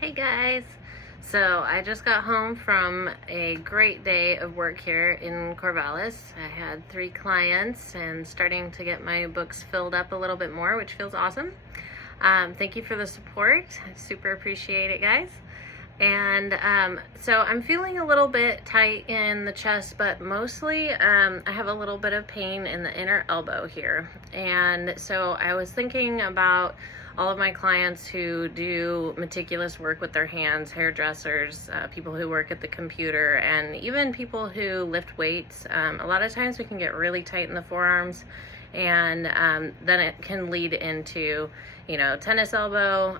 Hey guys! So I just got home from a great day of work here in Corvallis. I had 3 clients and starting to get my books filled up a little bit more, which feels awesome. Thank you for the support. I super appreciate it, guys. And so I'm feeling a little bit tight in the chest, but mostly I have a little bit of pain in the inner elbow here. And so I was thinking about all of my clients who do meticulous work with their hands, hairdressers, people who work at the computer, and even people who lift weights. A lot of times we can get really tight in the forearms, and then it can lead into, tennis elbow,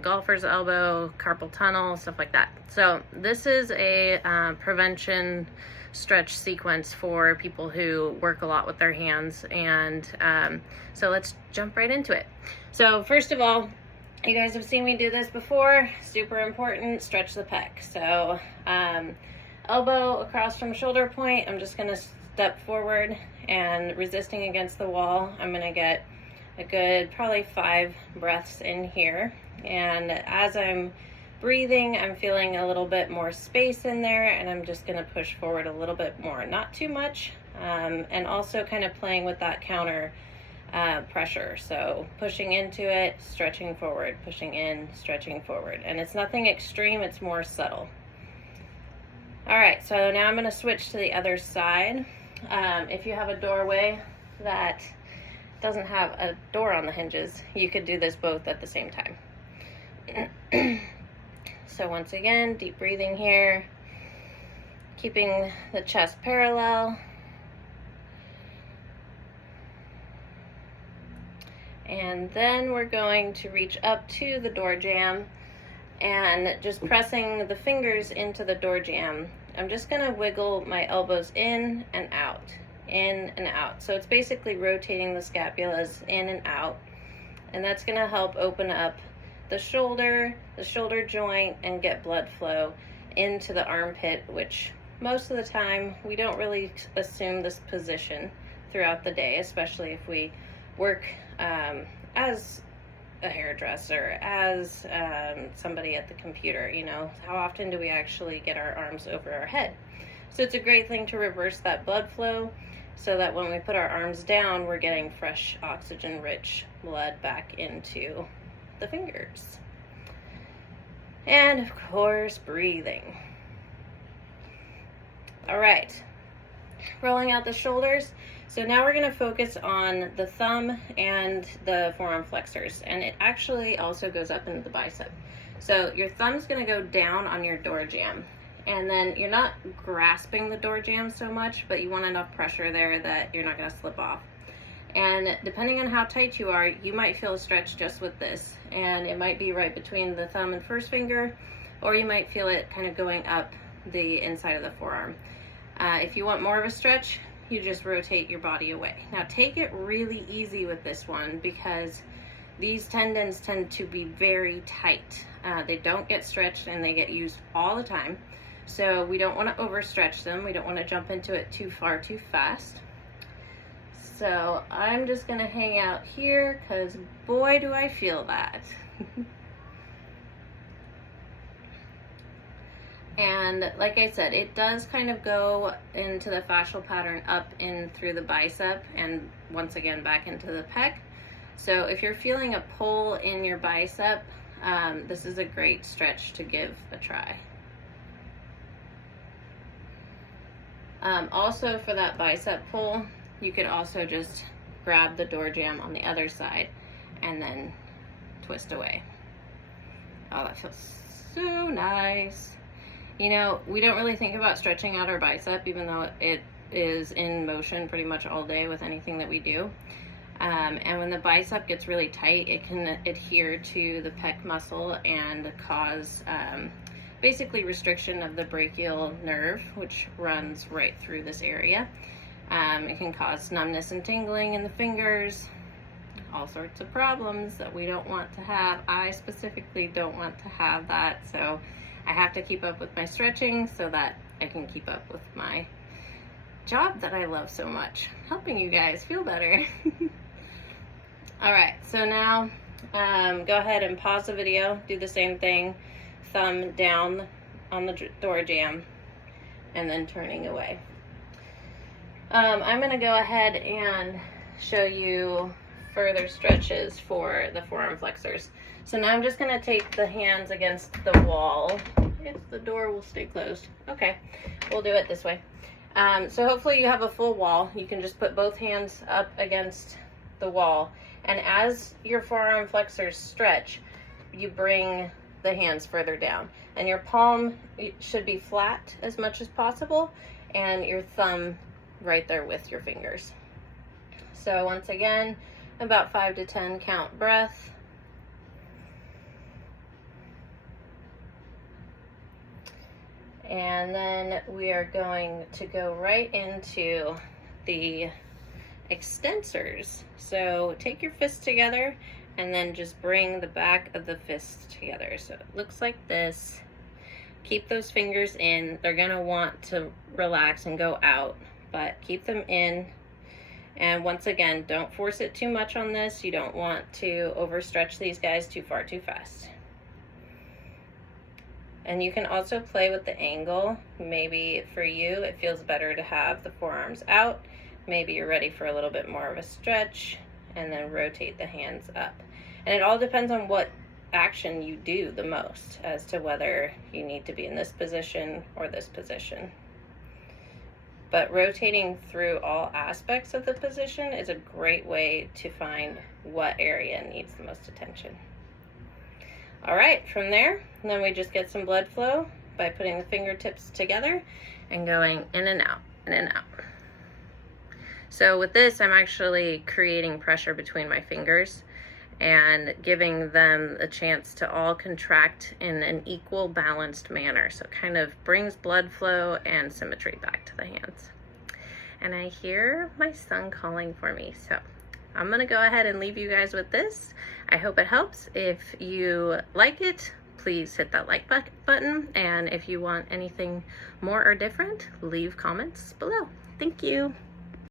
golfer's elbow, carpal tunnel, stuff like that. So this is a prevention stretch sequence for people who work a lot with their hands, and so let's jump right into it. So first of all, you guys have seen me do this before. Super important, stretch the pec. So elbow across from shoulder point, I'm just gonna step forward and resisting against the wall. I'm gonna get a good probably 5 breaths in here, and as I'm breathing, I'm feeling a little bit more space in there, and I'm just gonna push forward a little bit more, not too much, and also kind of playing with that counter pressure. So pushing into it, stretching forward, pushing in, stretching forward, and it's nothing extreme, it's more subtle. All right, so now I'm going to switch to the other side. If you have a doorway that doesn't have a door on the hinges, you could do this both at the same time. So once again, deep breathing here, keeping the chest parallel. And then we're going to reach up to the door jamb and just pressing the fingers into the door jamb. I'm just gonna wiggle my elbows in and out, in and out. So it's basically rotating the scapulas in and out. And that's gonna help open up the shoulder joint, and get blood flow into the armpit, which most of the time we don't really assume this position throughout the day, especially if we work as a hairdresser, as somebody at the computer. How often do we actually get our arms over our head? So it's a great thing to reverse that blood flow so that when we put our arms down, we're getting fresh, oxygen-rich blood back into the fingers. And of course, breathing. All right, rolling out the shoulders. So now we're going to focus on the thumb and the forearm flexors, and it actually also goes up into the bicep. So your thumb's going to go down on your door jamb, and then you're not grasping the door jamb so much, but you want enough pressure there that you're not going to slip off. And depending on how tight you are, you might feel a stretch just with this, and it might be right between the thumb and first finger, or you might feel it kind of going up the inside of the forearm. If you want more of a stretch, you just rotate your body away. Now take it really easy with this one, because these tendons tend to be very tight. They don't get stretched, and they get used all the time. So we don't want to overstretch them. We don't want to jump into it too far too fast. So I'm just gonna hang out here, because boy do I feel that. And like I said, it does kind of go into the fascial pattern up in through the bicep, and once again back into the pec. So if you're feeling a pull in your bicep, this is a great stretch to give a try. Also for that bicep pull, you could also just grab the door jamb on the other side and then twist away. Oh, that feels so nice. We don't really think about stretching out our bicep, even though it is in motion pretty much all day with anything that we do. And when the bicep gets really tight, it can adhere to the pec muscle and cause basically restriction of the brachial nerve, which runs right through this area. It can cause numbness and tingling in the fingers, all sorts of problems that we don't want to have. I specifically don't want to have that, so I have to keep up with my stretching so that I can keep up with my job that I love so much, helping you guys feel better. All right, so now go ahead and pause the video, do the same thing, thumb down on the door jamb and then turning away. I'm going to go ahead and show you further stretches for the forearm flexors. So now I'm just going to take the hands against the wall. If the door will stay closed. Okay, we'll do it this way. So hopefully you have a full wall. You can just put both hands up against the wall, and as your forearm flexors stretch, you bring the hands further down, and your palm should be flat as much as possible, and your thumb right there with your fingers. So once again, about 5 to 10 count breath. And then we are going to go right into the extensors. So take your fists together and then just bring the back of the fist together. So it looks like this. Keep those fingers in. They're gonna want to relax and go out, but keep them in. And once again, don't force it too much on this. You don't want to overstretch these guys too far too fast. And you can also play with the angle. Maybe for you, it feels better to have the forearms out. Maybe you're ready for a little bit more of a stretch, and then rotate the hands up. And it all depends on what action you do the most as to whether you need to be in this position or this position. But rotating through all aspects of the position is a great way to find what area needs the most attention. All right, from there, then we just get some blood flow by putting the fingertips together and going in and out, in and out. So with this, I'm actually creating pressure between my fingers and giving them a chance to all contract in an equal, balanced manner. So it kind of brings blood flow and symmetry back to the hands. And I hear my son calling for me, so I'm gonna go ahead and leave you guys with this. I hope it helps. If you like it, please hit that like button. And if you want anything more or different, leave comments below. Thank you.